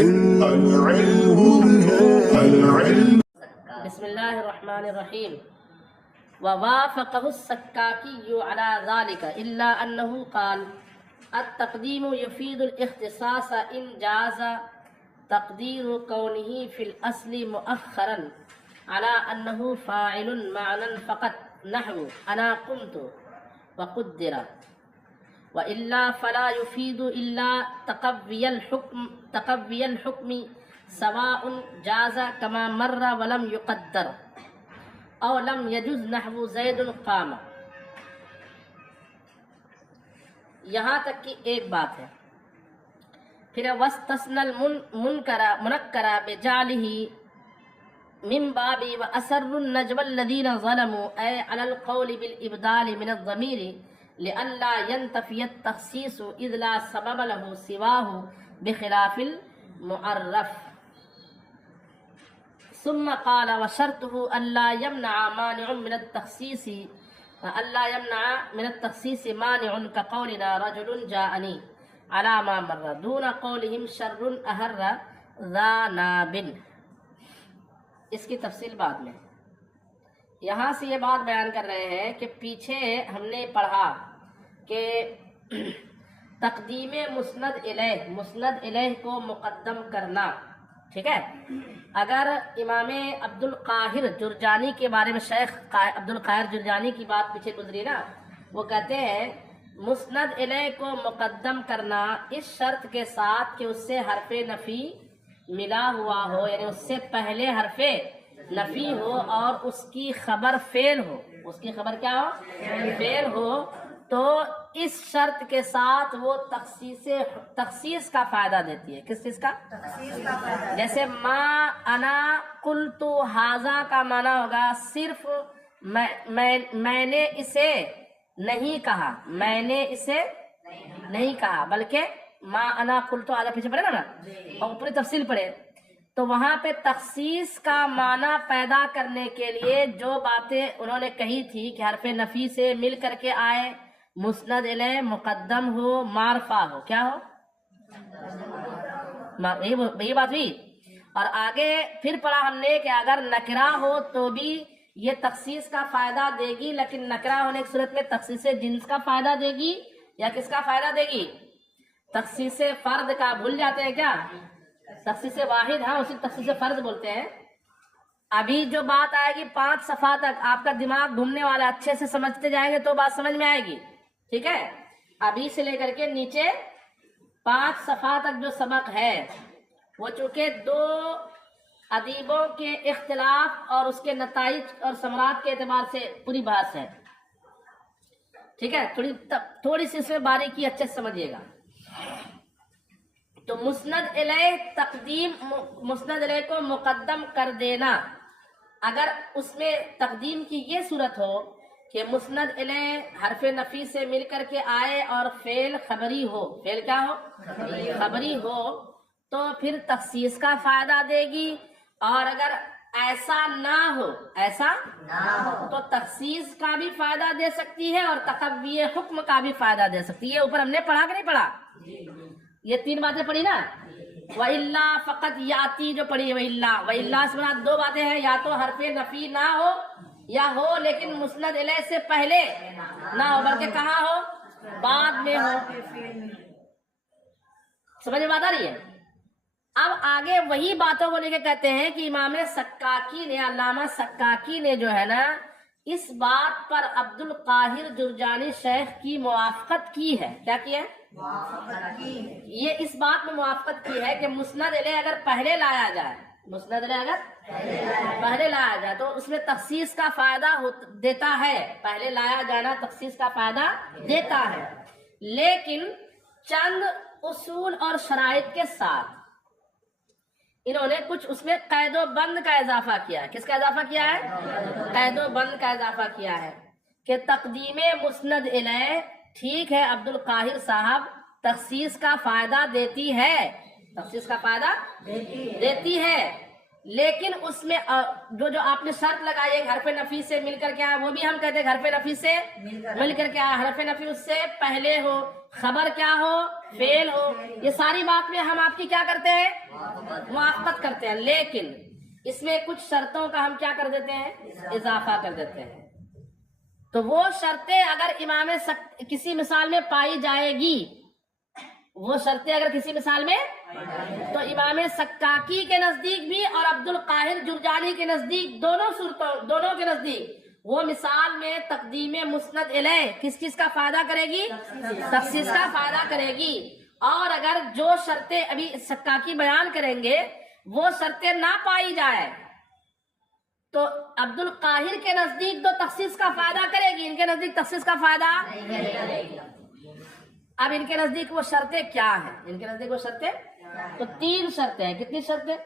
بسم اللہ الرحمن الرحیم. ووافقه السکاکی على ذلك الا انه قال التقدیم يفيد الاختصاص ان جاز تقدیر كونه في الاصل مؤخرا على انه فاعل معنى فقط نحو انا قمت وقدر، والا فلا يفيد الا تقوی الحکم سواء جاز كما مر ولم يقدر او لم يجز نحو زید قام. یہاں تک کی ایک بات ہے. پھر واستثنى المنکر بجعله من باب واسر النجوى الذين ظلموا اي على القول بالابدال من الضمير لئلا ينتفي التخصيص اذ لا سبب له سواه بخلاف المعرف. ثم قال وشرطه الا يمنع مانع من التخصيص مانع كقولنا رجل جاءني على ما مر دون قولهم شر اهر ذا ناب. اس کی تفصیل بعد میں. یہاں سے یہ بات بیان کر رہے ہیں کہ پیچھے ہم نے پڑھا کہ تقدیم مسند الیہ کو مقدم کرنا، ٹھیک ہے. اگر امام عبد القاہر جرجانی کے بارے میں شیخ عبد القاہر جرجانی کی بات پیچھے گزری نا، وہ کہتے ہیں مسند الیہ کو مقدم کرنا اس شرط کے ساتھ کہ اس سے حرف نفی ملا ہوا ہو، یعنی اس سے پہلے حرف نفی ہو اور اس کی خبر فعل ہو. اس کی خبر کیا ہو؟ فعل ہو. تو اس شرط کے ساتھ وہ تخصیص کا فائدہ دیتی ہے. کس چیز کا؟ جیسے ما انا قلت ھذا کا معنی ہوگا صرف میں نے اسے نہیں کہا، میں نے اسے نہیں کہا، بلکہ ما انا قلت ھذا پیچھے پڑھے نا اور پوری تفصیل پڑھے. تو وہاں پہ تخصیص کا معنی پیدا کرنے کے لیے جو باتیں انہوں نے کہی تھی کہ حرف نفی سے مل کر کے آئے، مسند الیہ مقدم ہو، معرفہ ہو، کیا ہو؟ یہی بات ہوئی. اور آگے پھر پڑھا ہم نے کہ اگر نکرہ ہو تو بھی یہ تخصیص کا فائدہ دے گی، لیکن نکرہ ہونے کی صورت میں تخصیص جنس کا فائدہ دے گی یا کس کا فائدہ دے گی؟ تخصیص فرد کا. بھول جاتے ہیں کیا؟ تخصیص واحد، ہاں اسی تخصیص فرد بولتے ہیں. ابھی جو بات آئے گی 5 صفحہ تک آپ کا دماغ گھومنے والا، اچھے سے سمجھتے جائیں گے تو بات سمجھ میں آئے گی، ٹھیک ہے. ابھی سے لے کر کے نیچے 5 صفحہ تک جو سبق ہے وہ چونکہ 2 ادیبوں کے اختلاف اور اس کے نتائج اور ثمرات کے اعتبار سے پوری بحث ہے، ٹھیک ہے. تھوڑی سی اس میں باریکی اچھے سے سمجھیے گا. تو مسند الیہ کو مقدم کر دینا، اگر اس میں تقدیم کی یہ صورت ہو کہ مسند الیہ حرف نفی سے مل کر کے آئے اور فعل خبری ہو، فعل کیا ہو؟ خبری ہو، تو پھر تخصیص کا فائدہ دے گی. اور اگر ایسا نہ ہو تو تخصیص کا بھی فائدہ دے سکتی ہے اور تقوی حکم کا بھی فائدہ دے سکتی ہے. اوپر ہم نے پڑھا کہ نہیں پڑھا؟ یہ 3 باتیں پڑھی نا. وَإِلَّا فقط یاتی جو پڑھی ہے، وَإِلَّا سے مراد 2 باتیں ہیں، یا تو حرف نفی نہ ہو یا ہو لیکن مسند الیہ سے پہلے نہ ہو بلکہ کہاں ہو؟ بعد میں ہو. سمجھ میں بات آ رہی ہے؟ اب آگے وہی باتوں کو لے کے کہتے ہیں کہ امام سکاکی نے، علامہ سکاکی نے جو ہے نا اس بات پر عبد القاہر جرجانی شیخ کی موافقت کی ہے. کیا کیا ہے؟ یہ اس بات میں موافقت کی ہے کہ مسند الیہ اگر پہلے لایا جائے، مسند الیہ اگر پہلے لایا جائے تو اس میں تخصیص کا فائدہ دیتا ہے. پہلے لایا جانا تخصیص کا فائدہ دیتا ہے، لیکن چند اصول اور شرائط کے ساتھ انہوں نے کچھ اس میں قید و بند کا اضافہ کیا ہے. کس کا اضافہ کیا ہے؟ قید و بند کا اضافہ کیا ہے کہ تقدیم مسند الیہ ٹھیک ہے عبد القاہر صاحب تخصیص کا فائدہ دیتی ہے، تخصیص کا فائدہ دیتی ہے، لیکن اس میں جو آپ نے شرط لگائی ہے حرف نفی سے مل کر کے آیا، وہ بھی ہم کہتے ہیں حرف نفی سے مل کر کے آیا، حرف نفی اس سے پہلے ہو خبر کیا ہو، فعل ہو، یہ ساری بات میں ہم آپ کی کیا کرتے ہیں، موافقت کرتے ہیں، لیکن اس میں کچھ شرطوں کا ہم کیا کر دیتے ہیں، اضافہ کر دیتے ہیں۔ تو وہ شرطیں اگر امام کسی مثال میں پائی جائے گی، وہ شرطیں اگر کسی مثال میں، تو امام سکاکی کے نزدیک بھی اور عبد القاہر جرجانی کے نزدیک دونوں کے نزدیک وہ مثال میں تقدیم مسند الیہ کس کا فائدہ کرے گی، تخصیص کا فائدہ کرے گی۔ اور اگر جو شرطیں ابھی سکاکی بیان کریں گے وہ شرطیں نہ پائی جائے تو عبد القاہر کے نزدیک تو تخصیص کا فائدہ کرے گی، ان کے نزدیک تخصیص کا فائدہ نہیں کرے گی۔ اب ان کے نزدیک وہ شرطیں کیا ہیں، ان کے نزدیک وہ شرطیں تو 3 شرطیں ہیں۔ کتنی شرطیں؟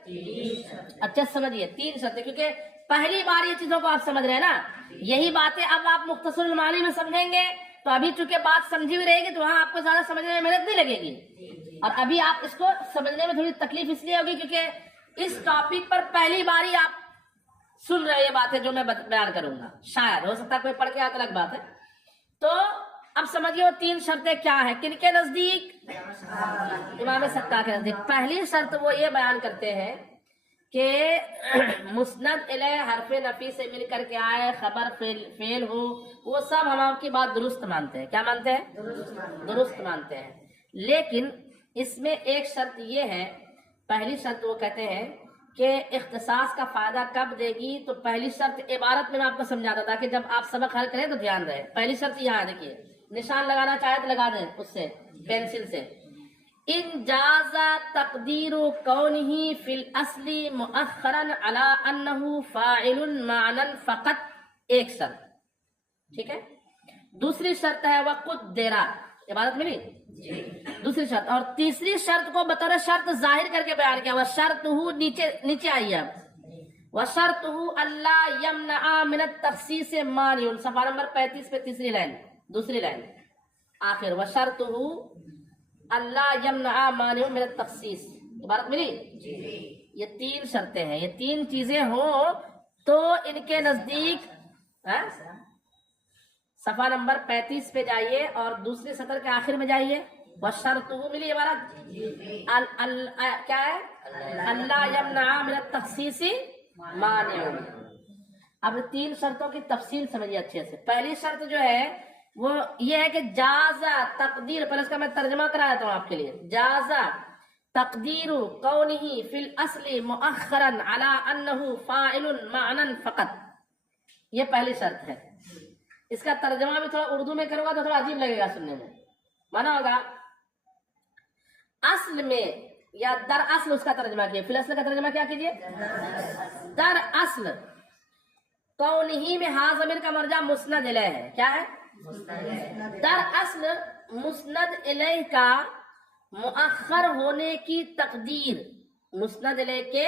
اچھا سمجھیے 3 شرطیں، کیونکہ پہلی بار یہ چیزوں کو آپ سمجھ رہے ہیں نا، یہی باتیں اب آپ مختصر المعانی میں سمجھیں گے تو ابھی چونکہ بات سمجھی ہوئی رہے گی تو وہاں آپ کو زیادہ سمجھنے میں محنت نہیں لگے گی، اور ابھی آپ اس کو سمجھنے میں تھوڑی تکلیف اس لیے ہوگی کیونکہ اس ٹاپک پر پہلی بار ہی آپ سن رہے یہ باتیں جو میں بیان کروں گا، شاید ہو سکتا ہے کوئی پڑھ کے آتا الگ بات ہے۔ تو اب سمجھیے وہ 3 شرطیں کیا ہیں، کن کے نزدیک، امام سکا کے نزدیک۔ پہلی شرط وہ یہ بیان کرتے ہیں کہ مسند الیہ حرف نفی سے مل کر کے آئے، خبر فعل ہو، وہ سب ہم آپ کی بات درست مانتے ہیں۔ کیا مانتے ہیں؟ درست مانتے ہیں، لیکن اس میں ایک شرط یہ ہے، پہلی شرط وہ کہتے ہیں کہ اختصاص کا فائدہ کب دے گی، تو پہلی شرط عبارت میں آپ کو سمجھاتا تھا کہ جب آپ سبق حل کریں تو دھیان رہے۔ پہلی شرط یہاں دیکھیے، نشان لگانا چاہے تو لگا دیں اس سے پینسل سے، ان جاز تقدیر کونہ فی الاصل مؤخرا علی انہ فاعل معنی فقط، ایک شرط، ٹھیک ہے۔ دوسری شرط ہے وقدر، عبارت ملی دوسری شرط، اور تیسری شرط کو بطور شرط ظاہر کر کے بیان کیا، وشرطہ نیچے آئیے اب، وشرطہ اللہ یمنع من التخصیص مانع، صفحہ نمبر 35 پہ تیسری لائن، دوسری لائن آخر، وشرطہ اللہ یمنع مانع من التخصیص، عبارت ملی۔ یہ 3 شرطیں ہیں، یہ 3 چیزیں ہوں تو ان کے نزدیک، صفحہ نمبر 35 پہ جائیے اور دوسری سطر کے آخر میں جائیے، وشرطہ ملی عبارت کیا ہے، اللہ یمنع من التخصیص مانع۔ اب 3 شرطوں کی تفصیل سمجھیے اچھے سے۔ پہلی شرط جو ہے وہ یہ ہے کہ جازا تقدیر، پہلے اس کا میں ترجمہ کرا دیتا ہوں آپ کے لیے، جازا تقدیر کونہ فی الاصل مؤخرا علی انہ فاعل معنی فقط، یہ پہلی شرط ہے۔ اس کا ترجمہ بھی تھوڑا اردو میں کروں گا تو تھوڑا عجیب لگے گا سننے میں، مانا ہوگا اصل میں یا در اصل، اس کا ترجمہ کیجیے، فی الاصل کا ترجمہ کیا کیجیے، در اصل، کونہ میں ہا ضمیر کا مرجع مسند الیہ ہے، کیا ہے، در اصل مسند الیہ کا مؤخر ہونے کی تقدیر، مسند الیہ کے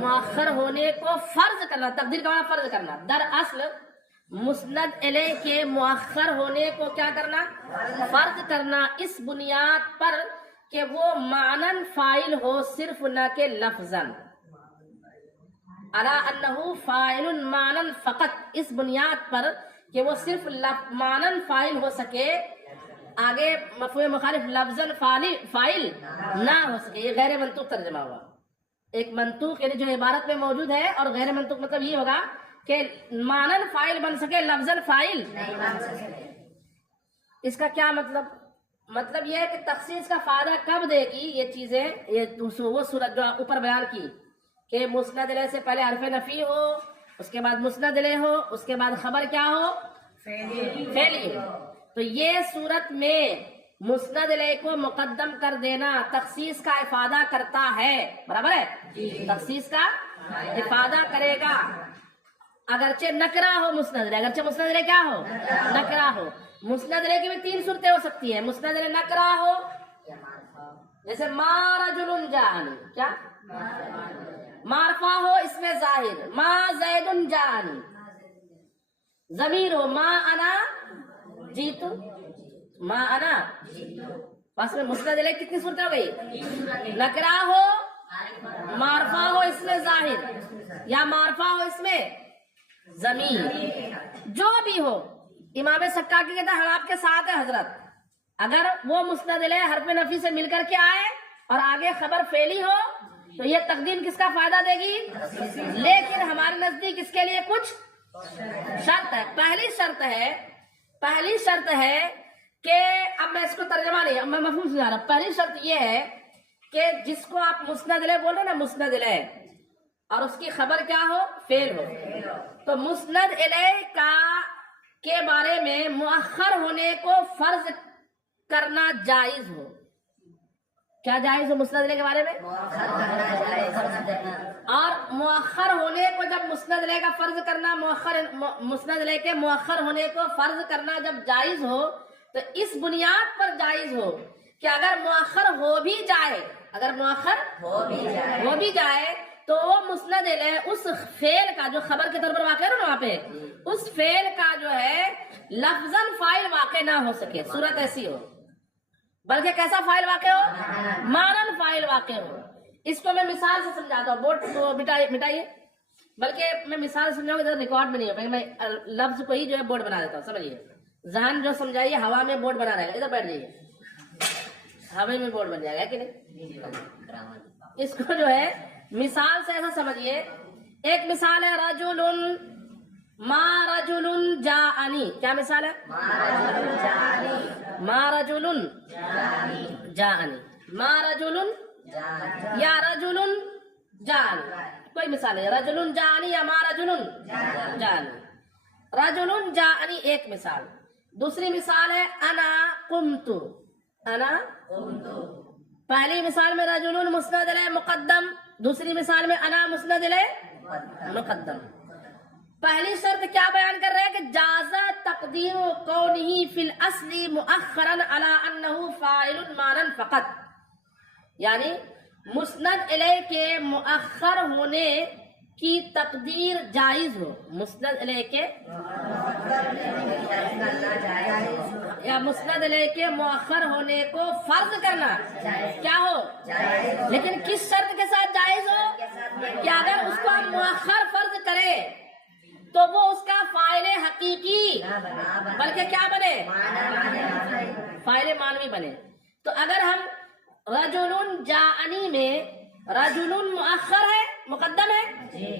مؤخر ہونے کو فرض کرنا، تقدیر کا معنی فرض کرنا، در اصل مسند الیہ کے مؤخر ہونے کو کیا کرنا، فرض کرنا، اس بنیاد پر کہ وہ معنن فاعل ہو صرف نہ کہ لفظاً، علی انہ فاعل معنن فقط، اس بنیاد پر کہ وہ صرف معنن فاعل ہو سکے، آگے مفہوم مخالف لفظاً فاعل نہ ہو سکے۔ یہ غیر منطوق ترجمہ ہوا، ایک منطوق یعنی جو عبارت میں موجود ہے، اور غیر منطوق مطلب یہ ہوگا کہ معنن فاعل بن سکے، لفظاً فاعل نہیں بن سکے۔ اس کا کیا مطلب یہ ہے کہ تخصیص کا فائدہ کب دے گی یہ چیزیں، یہ وہ صورت جو اوپر بیان کی کہ مسند الیہ سے پہلے حرف نفی ہو، اس کے بعد مسند الیہ ہو، اس کے بعد خبر کیا ہو، فعلی ہو، تو یہ صورت میں مسند الیہ کو مقدم کر دینا تخصیص کا افادہ کرتا ہے، برابر ہے، تخصیص کا افادہ کرے گا، اگرچہ نکرہ ہو مسند الیہ، اگرچہ مسند الیہ کیا ہو، نکرہ ہو۔ مسند الیہ کی بھی 3 صورتیں ہو سکتی ہیں، مسند الیہ نکرہ ہو، جیسے ما رجل جاءنی، کیا معرفہ ہو اس میں ظاہر، ما زید جاءنی، ضمیر ہو ما انا جیتو، ما انا، بس میں مسند الیہ کتنی صورتیں ہو گئی، نکرہ ہو، معرفہ ہو اس میں ظاہر، یا معرفہ ہو اس میں ضمیر، جو بھی ہو۔ امام سکاکی کہتا ہے ہم آپ کے ساتھ ہیں حضرت، اگر وہ مسند الیہ حرف نفی سے مل کر کے آئے اور آگے خبر فعلی ہو تو یہ تقدیم کس کا فائدہ دے گی؟ لیکن ہمارے نزدیک اس کے لیے کچھ شرط ہے. پہلی شرط ہے کہ اب میں اس کو ترجمہ نہیں، اب میں مفہوم سمجھا رہا ہوں. پہلی شرط یہ ہے کہ جس کو آپ مسند الیہ بول رہے ہیں نا، مسند الیہ، اور اس کی خبر کیا ہو؟ فعل ہو. تو مسند الیہ کے بارے میں مؤخر ہونے کو فرض کرنا جائز ہو. کیا جائز ہو مسند الیہ کے بارے میں؟ اور مؤخر ہونے کو جب مسند الیہ کا فرض کرنا، مسند الیہ کے مؤخر ہونے کو فرض کرنا جب جائز ہو تو اس بنیاد پر جائز ہو کہ اگر مؤخر ہو بھی جائے، ہو بھی جائے تو وہ مسند الیہ اس فعل کا جو خبر کے طور پر واقع ہے نا وہاں پہ، اس فعل کا جو ہے لفظاً فاعل واقع نہ ہو سکے. صورت ایسی ہو، بلکہ کیسا فاعل واقع ہو؟ مانن فاعل واقع ہو. اس کو میں مثال سے سمجھاتا ہوں. بورڈ کو مٹائیے، بلکہ میں مثال سے سمجھاؤں گا، ادھر ریکارڈ میں نہیں ہو، میں لفظ کو ہی جو ہے بورڈ بنا دیتا ہوں. سمجھیے، ذہن جو سمجھائیے ہوا میں بورڈ بنا رہے گا. ادھر بیٹھ جائیے، ہوا میں بورڈ بن جائے گا کہ نہیں. اس کو جو ہے مثال سے ایسا سمجھیے. ایک مثال ہے رجل ما رجل جاءنی. کیا مثال ہے؟ ما رجل جاءنی، ما رجل یا رجل جاءنی. کوئی مثال ہے، رجل جاءنی یا ما رجل جاءنی. رجل جاءنی ایک مثال. دوسری مثال ہے انا قمت. پہلی مثال میں رجل مسند الیہ مقدم، دوسری مثال میں انا مسند الیہ مقدم. پہلی شرط کیا بیان کر رہے ہیں کہ جازا تقدیم کونہ فی الاصل مؤخرا علی انہ فاعل مانا فقط. یعنی مسند الیہ کے مؤخر ہونے کی تقدیر جائز ہو. مسند الیہ کے یا مسند الیہ کے مؤخر ہونے کو فرض کرنا کیا ہو؟ لیکن کس شرط کے ساتھ جائز ہو؟ کہ اگر اس کو ہم مؤخر فرض کریں تو وہ اس کا فاعل حقیقی بلکہ کیا بنے؟ فاعل معنوی بنے. تو اگر ہم رجل جاءنی میں رجل مؤخر ہے، مقدم ہے،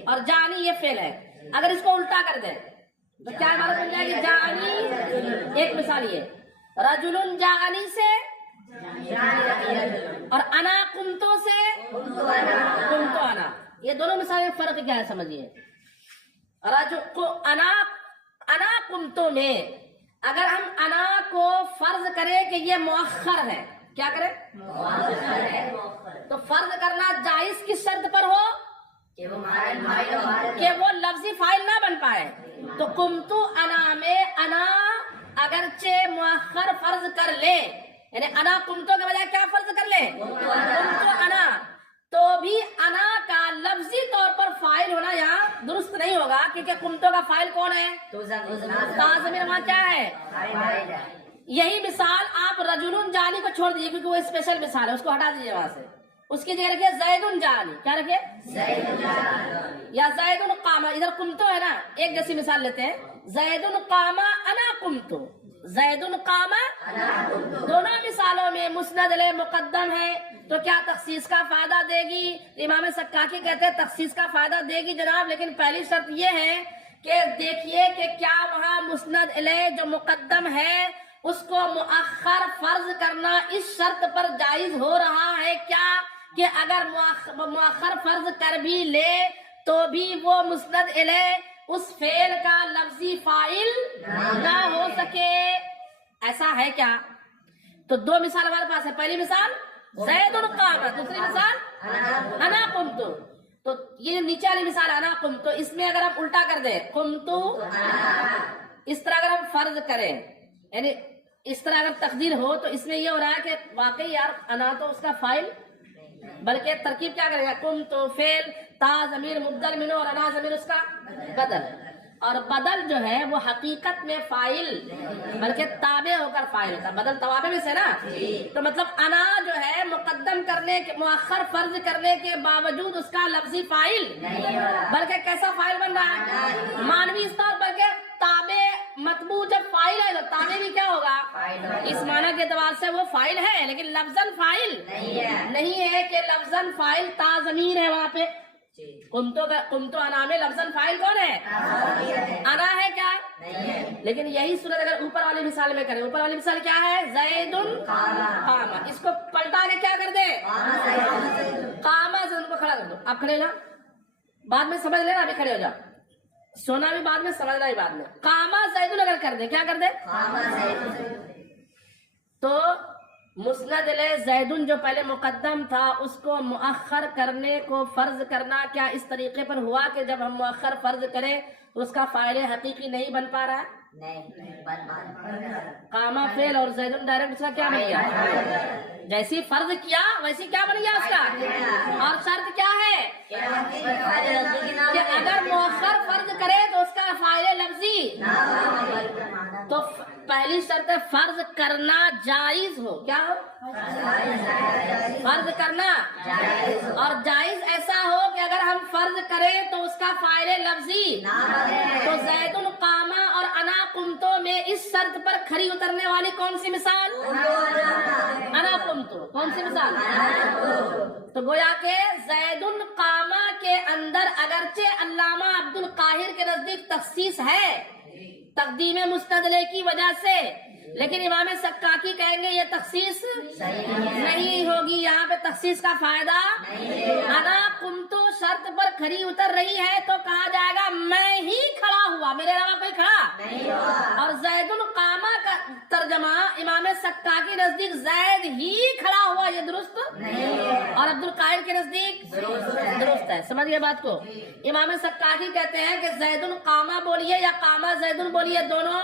اور جاءنی یہ فعل ہے، اگر اس کو الٹا کر دیں تو کیا عبارت بن جائے گی؟ جاءنی. ایک مثال یہ رجل جاءنی سے اور انا قمتو سے قمتو انا. یہ دونوں مثالیں فرق کیا ہے سمجھیے. انا قمتو میں اگر ہم انا کو فرض کریں کہ یہ مؤخر ہے، کیا کریں؟ تو فرض کرنا جائز کس شرط پر ہو؟ کہ وہ لفظی فاعل نہ بن پائے. تو قمتو انا میں انا اگرچہ مؤخر فرض کر لے، یعنی انا قمتو کے بجائے کیا فرض کر لے؟ قمتو انا، تو بھی انا کا لفظی طور پر فاعل ہونا یہاں درست نہیں ہوگا، کیونکہ قمتو کا فاعل کون ہے؟ تا ضمیر وہاں کیا ہے؟ یہی مثال آپ رجل جانی کو چھوڑ دیجیے کیونکہ وہ اسپیشل مثال ہے، اس کو ہٹا دیجیے وہاں سے. اس کی جگہ رکھیے زید جانی. کیا رکھیے؟ یا زید قام. ادھر قمتو ہے نا، ایک جیسی مثال لیتے ہیں. زید قام انا قمتو، زید قام. دونوں مثالوں میں مسند الیہ مقدم ہے تو کیا تخصیص کا فائدہ دے گی؟ امام سکاکی کہتے ہیں تخصیص کا فائدہ دے گی جناب، لیکن پہلی شرط یہ ہے کہ دیکھیے کہ کیا وہاں مسند الیہ جو مقدم ہے اس کو مؤخر فرض کرنا اس شرط پر جائز ہو رہا ہے کیا کہ اگر مؤخر فرض کر بھی لے تو بھی وہ مسند الیہ اس فعل کا لفظی فاعل نہ ہو سکے. ایسا ہے کیا؟ تو دو مثال ہمارے پاس ہے. پہلی مثال زید قام، دوسری مثال انا قمتو. تو یہ نیچے والی مثال انا قمتو، اس میں اگر ہم الٹا کر دیں قمتو، اس طرح اگر ہم فرض کریں، یعنی اس طرح اگر تقدیر ہو تو اس میں یہ ہو رہا ہے کہ واقعی یار انا تو اس کا فاعل، بلکہ ترکیب کیا کرے گا؟ قمتو فعل، تا ضمیر مبدل منہ اور انا ضمیر اس کا بدل. اور بدل جو ہے وہ حقیقت میں فاعل بلکہ تابع ہو کر فاعل ہوتا ہے. بدل توابع میں سے نا. تو مطلب انا جو ہے مقدم کرنے کے مؤخر فرض کرنے کے باوجود اس کا لفظی فاعل بلکہ کیسا فاعل بن رہا ہے؟ مانوی اس طور پر کہ تابع مطبوع جب فاعل ہے تو تابع بھی کیا ہوگا؟ اس معنی کے اعتبار سے وہ فاعل ہے، لیکن لفظاً فاعل نہیں ہے کہ لفظاً فاعل تا ضمیر ہے وہاں پہ. قمتو انا میں لفظاً فاعل کون ہے؟ انا ہے کیا؟ لیکن یہی صورت اگر اوپر والی مثال میں کریں، اوپر والی مثال کیا ہے؟ زید قام. اس کو پلٹا کے کیا کر دے؟ قام سے ان کو کھڑا کر دو. آپ کھڑے ہو جاؤ، بعد میں سمجھ لینا، ابھی کھڑے ہو جاؤ. سونا بھی بعد میں، سمجھنا بھی بعد میں. قام زید اگر کر دے، کیا کر دے؟ تو مسند الیہ زیدن جو پہلے مقدم تھا اس کو مؤخر کرنے کو فرض کرنا کیا اس طریقے پر ہوا کہ جب ہم مؤخر فرض کریں تو اس کا فاعل حقیقی نہیں بن پا رہا ہے؟ قامہ فعل اور زیدن ڈائریکٹ اس کا کیا بن گیا؟ جیسی فرض کیا ویسی کیا بن گیا اس کا؟ اور شرط کیا ہے کہ اگر مؤخر فرض کرے تو اس کا فاعل لفظی. تو پہلی شرط فرض کرنا جائز ہو. کیا ہو؟ فرض کرنا. اور جائز ایسا ہو کہ اگر ہم فرض کریں تو اس کا فاعل لفظی. تو زید قامہ اور انا قمتو میں اس شرط پر کھری اترنے والی کون سی مثال؟ انا قمتو. کون سی مثال؟ تو گویا کہ زید قامہ کے اندر اگرچہ علامہ عبد القاہر کے نزدیک تخصیص ہے تقدیم مسند الیہ کی وجہ سے، لیکن امام سکاکی کہیں گے یہ تخصیص نہیں ہوگی، یہاں پہ تخصیص کا فائدہ. انا قمتو شرط پر کھری اتر رہی ہے تو کہا جائے گا میں ہی کھڑا ہوا، میرے علاوہ کوئی کھڑا. اور زید القامہ کا ترجمہ امام سکاکی نزدیک زید ہی کھڑا ہوا، یہ درست اور عبد القاہر کے نزدیک درست ہے. سمجھ گئے بات کو؟ امام سکاکی کہتے ہیں کہ زید القامہ بولیے یا قامہ زید بولیے، دونوں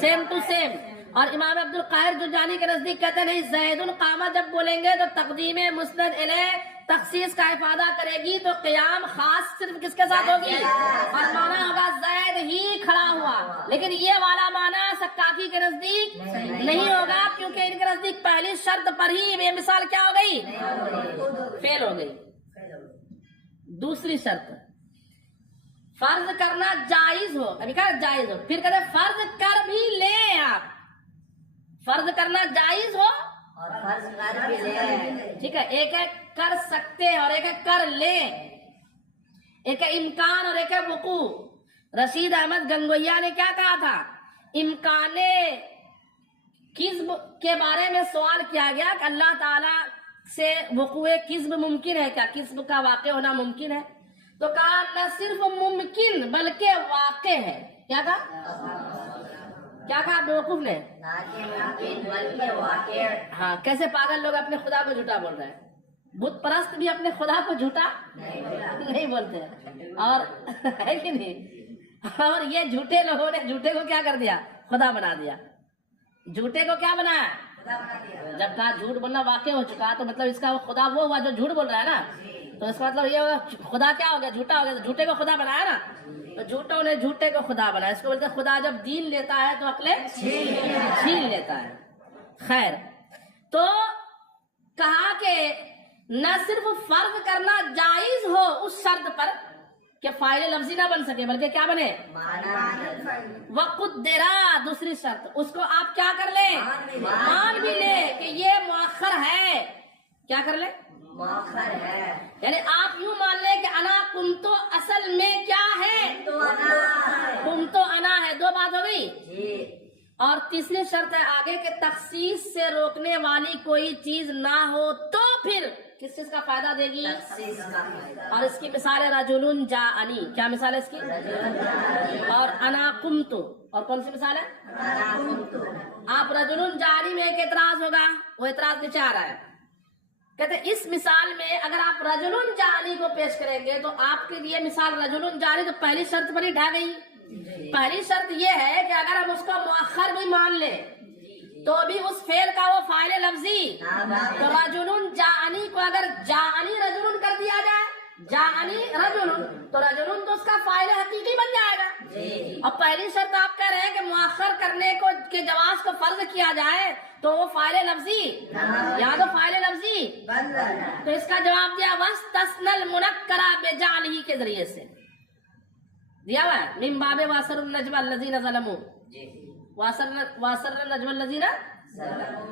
سیم ٹو سیم. اور امام عبد القاہر جرجانی کے نزدیک کہتے ہیں نہیں، زید القامہ جب بولیں گے تو تقدیم مسند الیہ تخصیص کا افادہ کرے گی، تو قیام خاص صرف کس کے ساتھ ہوگی؟ اور معنی ہوگا زید ہی کھڑا ہوا. لیکن یہ والا معنی سکاکی کے نزدیک نہیں ہوگا، کیونکہ ان کے نزدیک پہلی شرط پر ہی یہ مثال کیا ہو گئی؟ فیل ہو گئی. دوسری شرط فرض کرنا جائز ہو. ابھی کہا جائز ہو، پھر کہتے فرض کر بھی لیں. آپ فرض کرنا جائز ہو اور فرض کر بھی لیں، ٹھیک ہے. ایک ہے کر سکتے اور ایک ہے کر لیں، ایک ہے امکان اور ایک ہے وقوع. رشید احمد گنگویا نے کیا کہا تھا؟ امکان کذب کے بارے میں سوال کیا گیا کہ اللہ تعالیٰ سے وقوع کذب ممکن ہے کیا؟ کذب کا واقع ہونا ممکن ہے؟ تو کہا نہ صرف ممکن بلکہ واقع ہے. کیا کہا بیوقوف نے؟ ہاں، کیسے پاگل لوگ اپنے خدا کو جھوٹا بول رہے ہیں. بت پرست بھی اپنے خدا کو جھوٹا نہیں بولتے ہیں، اور ہے کہ نہیں؟ اور یہ جھوٹے لوگوں نے جھوٹے کو کیا کر دیا؟ خدا بنا دیا. جھوٹے کو کیا بنایا؟ جب کہا جھوٹ بولنا واقع ہو چکا تو مطلب اس کا وہ خدا وہ ہوا جو جھوٹ بول رہا ہے نا. تو اس کا مطلب یہ ہوگا خدا کیا ہو گیا؟ جھوٹا ہو گیا. تو جھوٹے کو خدا بنایا نا. تو جھوٹوں نے جھوٹے کو خدا بنایا. اس کو بولتے ہیں خدا جب دین لیتا ہے تو عقلیں چھین لیتا ہے. خیر، تو کہا کہ نہ صرف فرض کرنا جائز ہو اس شرط پر کہ فاعل لفظی نہ بن سکے بلکہ کیا بنے؟ وقدرا. دوسری شرط اس کو آپ کیا کر لیں؟ مان بھی لیں کہ یہ مؤخر ہے. کیا کر لیں؟ مؤخر ہے. یعنی آپ یوں مان لیں کہ انا قمتو اصل میں کیا ہے؟ قمتو انا ہے. دو بات ہو گئی. اور تیسری شرط ہے آگے کہ تخصیص سے روکنے والی کوئی چیز نہ ہو تو پھر کس چیز کا فائدہ دے گی؟ اور اس کی مثال ہے رجل جاءنی. کیا مثال ہے اس کی؟ اور انا قمتو. اور کون سی مثال ہے؟ آپ رجل جاءنی میں ایک اعتراض ہوگا، وہ اعتراض نیچے آ رہا ہے. کہتے ہیں اس مثال میں اگر آپ رجل جاءنی کو پیش کریں گے تو آپ کے لیے مثال رجل جاءنی تو پہلی شرط پر ہی ڈھا گئی. پہلی شرط یہ ہے کہ اگر ہم اس کو مؤخر بھی مان لیں تو بھی اس فعل کا وہ فاعل لفظی. تو رجل جاءنی کو اگر جاءنی رجل کر دیا جائے، جاءنی رجل، تو رجل تو اس کا فاعل حقیقی بن جائے گا. اب پہلی شرط آپ کہہ رہے ہیں کہ مؤخر کرنے کو کے جواز کو فرض کیا جائے تو وہ فاعل لفظی، یا تو فاعل لفظی. تو اس کا جواب دیا وَاسْتَثْنَى الْمُنَكَّرَ بِجَعْلِهِ کے ذریعے سے دیا ہوا ہے. من باب واسر النجم الذین ظلموا. وَأَسَرَّ النَّجْوَى الَّذِينَ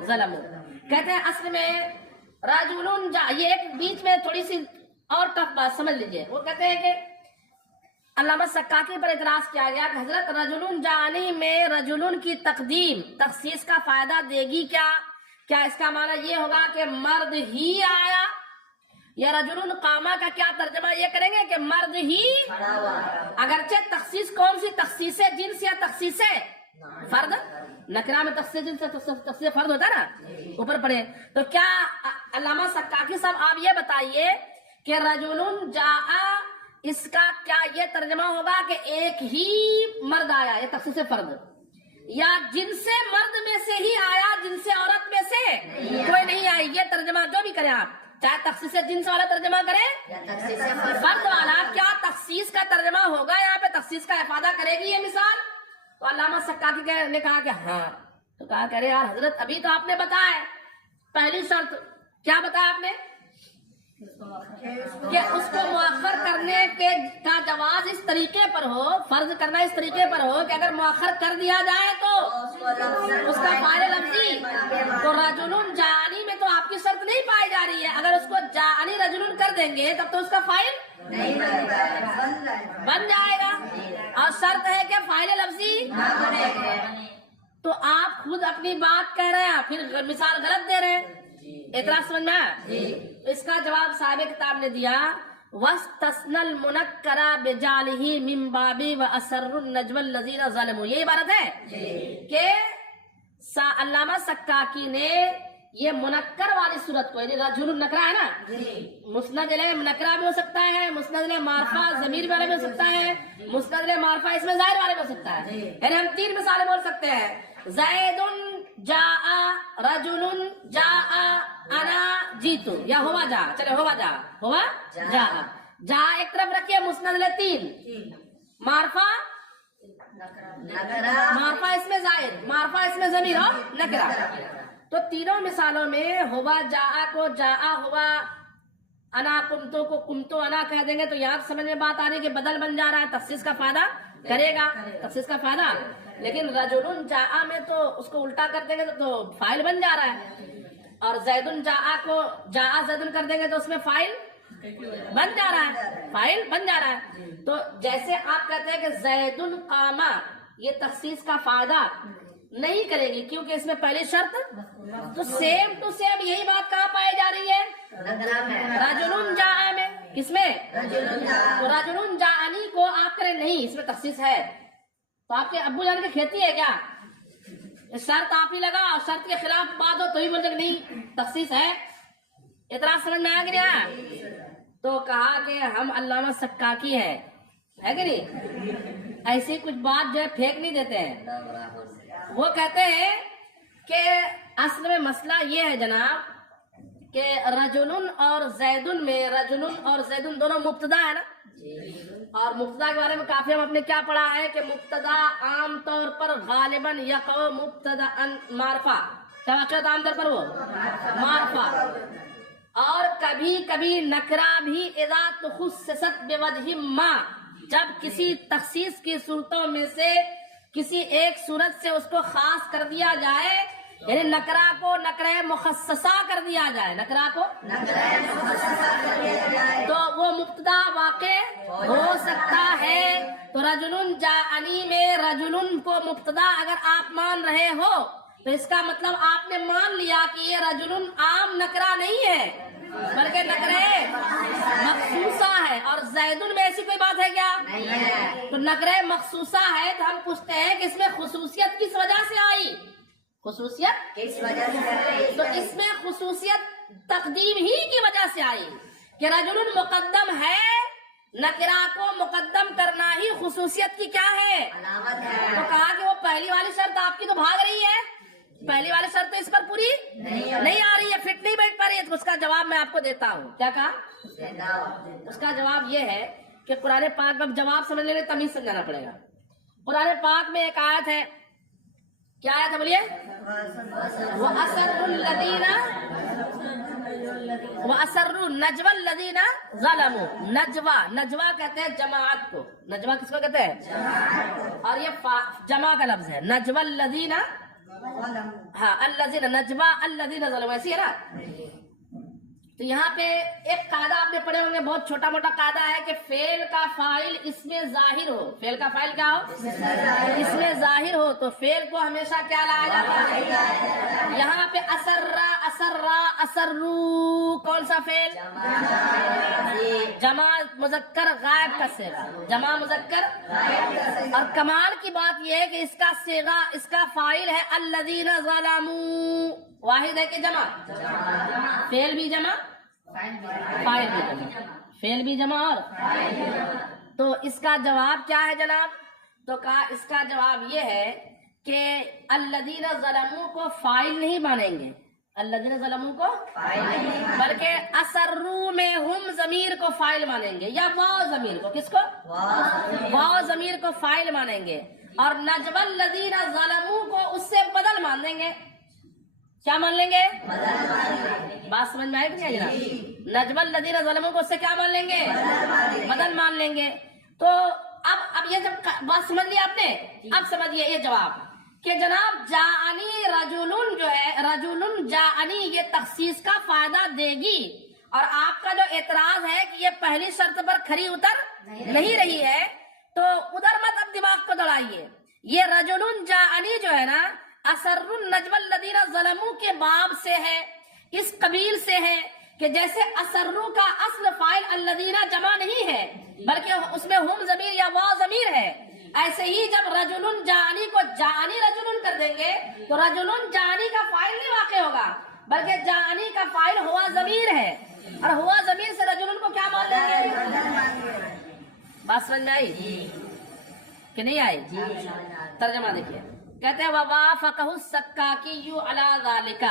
ظَلَمُوا. کہتے ہیں اصل میں رجل یہ ایک بیچ میں تھوڑی سی اور ٹف بات سمجھ لیجئے. وہ کہتے ہیں کہ علامہ سکاکی پر اعتراض کیا گیا کہ حضرت رجل جانی میں رجل کی تقدیم تخصیص کا فائدہ دے گی کیا؟ کیا اس کا معنی یہ ہوگا کہ مرد ہی آیا؟ یا رجل قامہ کا کیا ترجمہ یہ کریں گے کہ مرد ہی اگرچہ تخصیص کون سی تخصیص جنس یا تخصیص فرد؟ نکرہ میں تخصیص جنس تخصیص فرد ہوتا ہے نا اوپر پڑھے. تو کیا علامہ سکاکی صاحب آپ یہ بتائیے کہ رجل جاء اس کا کیا یہ ترجمہ ہوگا کہ ایک ہی مرد آیا یہ تخصیص فرد، یا جن سے مرد میں سے ہی آیا جن سے عورت میں سے کوئی نہیں آئی؟ یہ ترجمہ جو بھی کریں آپ، چاہے تخصیص جنس والا ترجمہ کریں فرد والا، کیا تخصیص کا ترجمہ ہوگا یہاں پہ تخصیص کا افادہ کرے گی یہ مثال؟ تو علامہ سکاکی نے کہا کہ ہاں. تو کہا کہ ارے یار حضرت ابھی تو آپ نے بتایا پہلی شرط کیا بتایا آپ نے کہ اس کو مؤخر کرنے کا جواز اس طریقے پر ہو، فرض کرنا اس طریقے پر ہو کہ اگر مؤخر کر دیا جائے تو اس کا فاعل لفظی. تو رجل جانی میں تو آپ کی شرط نہیں پائی جا رہی ہے. اگر اس کو جانی رجل کر دیں گے تب تو اس کا فاعل بن جائے گا، اور شرط ہے کہ فاعل لفظی. تو آپ خود اپنی بات کہہ رہے ہیں پھر مثال غلط دے رہے ہیں. اعتراض سمجھ میں آیا؟ اس کا جواب صاحب کتاب نے دیا وَاسْتَثْنَى الْمُنَكَّرَ بِجَعْلِهِ مِن بَابِ وَأَسَرُّ النَّجْوَى الَّذِينَ ظَلَمُوا. یہ عبارت ہے کہ علامہ سکاکی نے یہ منکر والی صورت کو، یعنی رجل نکرہ ہے نا، مسند الیہ نکرہ بھی ہو سکتا ہے، مسند الیہ معرفہ ضمیر والے بھی ہو سکتا ہے، مسند الیہ معرفہ اس میں ظاہر والے بھی ہو سکتا ہے. یعنی ہم تین مثالیں بول سکتے ہیں، زید جاء، رجل جاء، انا جیتو، یا ہوا جا. چلے ہوا جا، ہوا جا. جا ایک طرف رکھیے مسند الیہ تین، معرفہ اس میں زائد، معرفہ اس میں ضمیر ہو نکرہ. تو تینوں مثالوں میں ہوا جاء کو جاء، ہوا انا قمتو کو قمتو انا کہہ دیں گے تو یہاں سمجھ میں بات آنے کہ بدل بن جا رہا ہے، تخصیص کا فائدہ کرے گا، تخصیص کا فائدہ. لیکن رجل جاء میں تو اس کو الٹا کر دیں گے تو فاعل بن جا رہا ہے، اور زید جاء کو جاء زید کر دیں گے تو اس میں فاعل بن جا رہا ہے، فاعل بن جا رہا ہے. تو جیسے آپ کہتے ہیں کہ زید قام، یہ تخصیص کا فائدہ نہیں کرے گی کیونکہ اس میں پہلی شرط. تو سیم ٹو سیم یہی بات کہاں پائی جا رہی ہے؟ رجل جاء میں. کس میں؟ تو رجل جاءنی کو آپ کریں نہیں، اس میں تخصیص ہے. تو آپ کے ابو جان کی کھیتی ہے کیا؟ شرط آپ ہی لگا اور شرط کے خلاف بات ہو تو ہی بولتے کہ نہیں تخصیص ہے. اعتراض سمجھ میں آیا کہ نہیں؟ تو کہا کہ ہم علامہ سکاکی ہے کہ نہیں، ایسی کچھ بات جو ہے پھینک نہیں دیتے ہیں. وہ کہتے ہیں کہ اصل میں مسئلہ یہ ہے جناب کہ رجل اور زیدن میں، رجل اور زیدن دونوں مبتدا ہے نا، اور مبتدا کے بارے میں کافی ہم اپنے کیا پڑھا ہے کہ مبتدا عام طور پر غالباً یقع مبتدا معرفہ، کیا واقعات عام طور پر وہ معرفہ، اور کبھی کبھی نکرہ بھی اذا تخصصت بوجہ ما، جب کسی تخصیص کی صورتوں میں سے کسی ایک صورت سے اس کو خاص کر دیا جائے، یعنی نکرہ کو نکرہ مخصصہ کر دیا جائے، نکرہ کو تو وہ مبتدا واقع ہو سکتا ہے. تو رجل جاءنی میں رجل کو مبتدا اگر آپ مان رہے ہو تو اس کا مطلب آپ نے مان لیا کہ یہ رجل عام نکرہ نہیں ہے بلکہ نکرہ مخصوصہ ہے. اور زیدن میں ایسی کوئی بات ہے کیا؟ تو نکرہ مخصوصہ ہے. تو ہم پوچھتے ہیں کہ اس میں خصوصیت کس وجہ سے آئی؟ خصوصیت کس وجہ سے؟ تو اس میں خصوصیت تقدیم ہی کی وجہ سے آئی کہ رجل مقدم ہے، نکرہ کو مقدم کرنا ہی خصوصیت کی کیا ہے؟ علامت ہے. تو کہا کہ وہ پہلی والی شرط آپ کی تو بھاگ رہی ہے، پہلی والی شرط تو اس پر پوری نہیں آ رہی ہے، فٹ نہیں بیٹھ پا رہی ہے. تو اس کا جواب میں آپ کو دیتا ہوں. کیا کہا؟ اس کا جواب یہ ہے کہ قرآن پاک میں جواب سمجھنے میں تمیز سمجھانا پڑے گا. قرآن پاک میں ایک آیت ہے، کیا آیت ہے بولیے؟ وَأَسَرُّ الَّذِينَ وَأَسَرُّوا نَجْوَى الَّذِينَ ظَلَمُوا. نجوہ کہتے ہیں جماعت کو. نجوہ کس کو کہتے ہیں؟ اور یہ جمع کا لفظ ہے. نجوى الذین، ہاں الذین، نجوى الذین ظلموا، ایسی ہے نا. تو یہاں پہ ایک قاعدہ آپ نے پڑھے ہوں گے، بہت چھوٹا موٹا قاعدہ ہے کہ فعل کا فاعل اس میں ظاہر ہو. فعل کا فاعل کیا ہو؟ اس میں ظاہر ہو تو فعل کو ہمیشہ کیا لایا جاتا ہے؟ یہاں پہ اسرا، اسرا، اسرو، کون سا فعل؟ جمع مذکر غائب کا صیغہ. جمع مذکر. اور کمال کی بات یہ ہے کہ اس کا صیغہ، اس کا فاعل ہے الذین ظلموا. واحد ہے کہ جمع؟ فعل بھی جمع، فاعل بھی جمع. فعل بھی جمع اور تو اس کا جواب کیا ہے جناب؟ تو کہا اس کا جواب یہ ہے کہ الذین ظلموا کو فاعل نہیں مانیں گے. الذین ظلموا کو بلکہ اسروا میں ہم ضمیر کو فاعل مانیں گے، یا واو ضمیر کو. کس کو؟ واو ضمیر کو فاعل مانیں گے. اور نجوى الذین ظلموا کو اس سے بدل مان دیں گے. کیا مان لیں گے؟ بات سمجھ میں آئے کہ نہیں آئی جناب؟ نجوى الذین ظلموا کو اس سے کیا مان لیں گے؟ بدل مان لیں گے. تو اب یہ جب بات سمجھ لی آپ نے، اب سمجھیے یہ جواب کہ جناب جاءنی رجل جو ہے، رجل جاءنی، یہ تخصیص کا فائدہ دے گی. اور آپ کا جو اعتراض ہے کہ یہ پہلی شرط پر کھری اتر نہیں رہی ہے، تو ادھر مت اب دماغ کو دوڑائیے. یہ رجل جاءنی جو ہے نا، اسر النجوى الذین ظلموا کے باب سے ہے، اس قبیل سے ہے کہ جیسے اسرو کا اصل فاعل الذین جمع نہیں ہے بلکہ اس میں ہم ضمیر یا واو ضمیر ہے، ایسے ہی جب رجل جانی کو جانی رجل کر دیں گے تو رجل جانی کا فاعل نہیں واقع ہوگا بلکہ جانی کا فاعل ہوا ضمیر ہے، اور ہوا ضمیر سے رجل کو کیا مان لیں گے؟ بات سمجھ میں آئی کہ نہیں آئی؟ ترجمہ دیکھیے. کہتے ہیں وَوَافَقَهُ السَّکَّاکِیُّ عَلَى ذَلِکَ.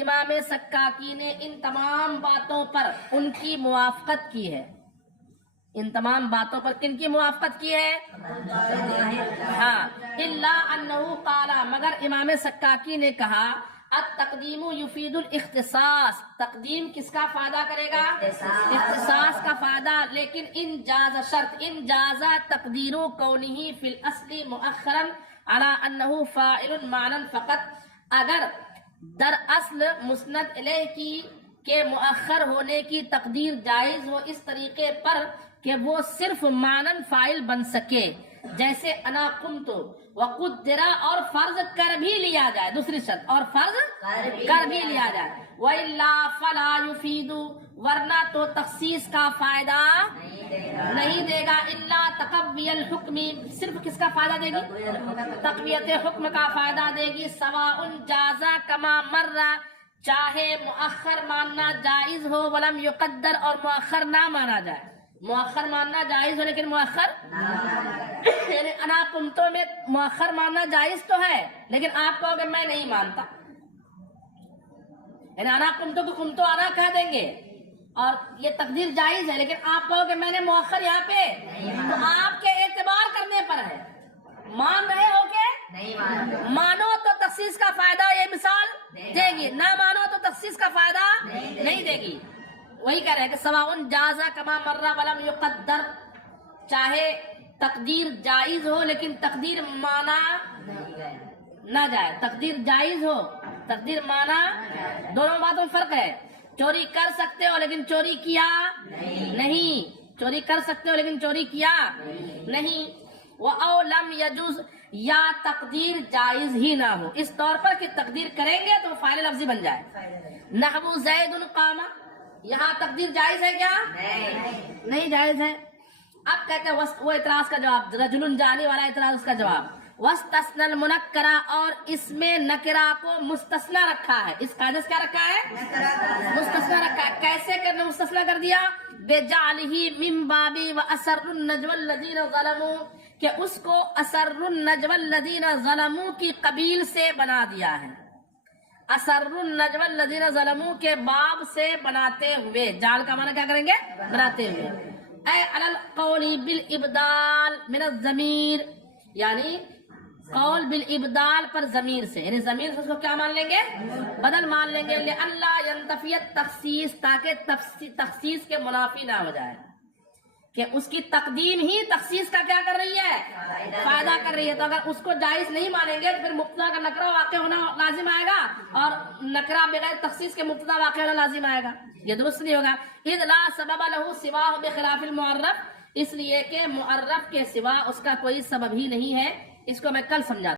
امام سکاکی نے ان تمام باتوں پر ان کی موافقت کی ہے. ان تمام باتوں پر کن کی موافقت کی ہے؟ ہاں. الا انہ قال، مگر امام سکاکی نے کہا التقدیم یفید الاختصاص. تقدیم کس کا فائدہ کرے گا؟ اختصاص کا فائدہ. لیکن ان جاز شرط، ان جاز تقدیر کونہ فی الاصل مؤخرا علی انہ فاعل معنی فقط. اگر در اصل مسند الیہ کی کے مؤخر ہونے کی تقدیر جائز ہو اس طریقے پر کہ وہ صرف مانن فاعل بن سکے، جیسے انا قمت وقدرا، اور فرض کر بھی لیا جائے. دوسری شرط، اور فرض کر بھی لیا جائے. وَإِلَّا فَلَا يُفِيدُ، ورنہ تو تخصیص کا فائدہ نہیں دے گا. الا تقوی الحکم، صرف کس کا فائدہ دے گی؟ تقویت حکم کا فائدہ دے گی. سواء جازا کما مرہ، چاہے مؤخر ماننا جائز ہو ولم یقدر، اور مؤخر نہ مانا جائے. مؤخر ماننا جائز ہو لیکن مؤخر یعنی انا قمتو میں مؤخر ماننا جائز تو ہے لیکن آپ کہو کہ میں نہیں مانتا، یعنی انا قمتو کو قمتو انا کہہ دیں گے اور یہ تقدیر جائز ہے، لیکن آپ کہو کہ میں نے مؤخر یہاں پہ، تو آپ کے اعتبار کرنے پر ہے. مان رہے ہو کہ مانو تو تخصیص کا فائدہ یہ مثال دے گی، نہ مانو تو تخصیص کا فائدہ نہیں دے گی. وہی کہہ رہے ہیں کہ سواء جازا کما مرہ ولم یقدر، چاہے تقدیر جائز ہو لیکن تقدیر مانا نہ جائے. تقدیر جائز ہو، تقدیر مانا، دونوں باتوں میں فرق ہے. چوری کر سکتے ہو لیکن چوری کیا نہیں، چوری کر سکتے ہو لیکن چوری کیا نہیں. وَأَوْ لَمْ يَجُوزْ، یا تقدیر جائز ہی نہ ہو اس طور پر کہ تقدیر کریں گے تو فاعل لفظی بن جائے. نحو زید قام، یہاں تقدیر جائز ہے کیا؟ نہیں جائز ہے. اب کہتے ہیں وہ اعتراض کا جواب، رجل جانی والا اعتراض، اس کا جواب وَاسْتَثْنَى الْمُنَكَّرَ، اور اس میں نکرہ کو مستثنی رکھا ہے. اس قاعدے سے کیا رکھا ہے؟ مستثنی رکھا ہے. کیسے کرنا مستثنی کر دیا؟ بِجَعْلِهِ مِن بَابِ وَأَسَرُّ النَّجْوَى الَّذِينَ ظَلَمُوا، کہ اس کو اثر النجوى الذین ظلموا کی قبیل سے بنا دیا ہے. اثر النجوى الذین ظلموا کے باب سے بناتے ہوئے، جال کا معنی کیا کریں گے؟ بناتے ہوئے. اے علی القول بالابدال من الضمیر، یعنی قول بالابدال پر ضمیر سے، یعنی ضمیر سے اس کو کیا مان لیں گے؟ بدل مان لیں گے، لئلا ينتفی التخصیص، تاکہ تخصیص کے منافی نہ ہو جائے، کہ اس کی تقدیم ہی تخصیص کا کیا کر رہی ہے؟ فائدہ کر رہی ہے۔ تو اگر اس کو جائز نہیں مانیں گے تو پھر مبتدا کا نکرہ واقع ہونا لازم آئے گا، اور نکرہ بغیر تخصیص کے مبتدا واقع ہونا لازم آئے گا، یہ درست نہیں ہوگا۔ اذ لا سبب له سواہ بخلاف المعرف، اس لیے کہ معرف کے سوا اس کا کوئی سبب ہی نہیں ہے، اس کو میں کل سمجھاتا ہوں۔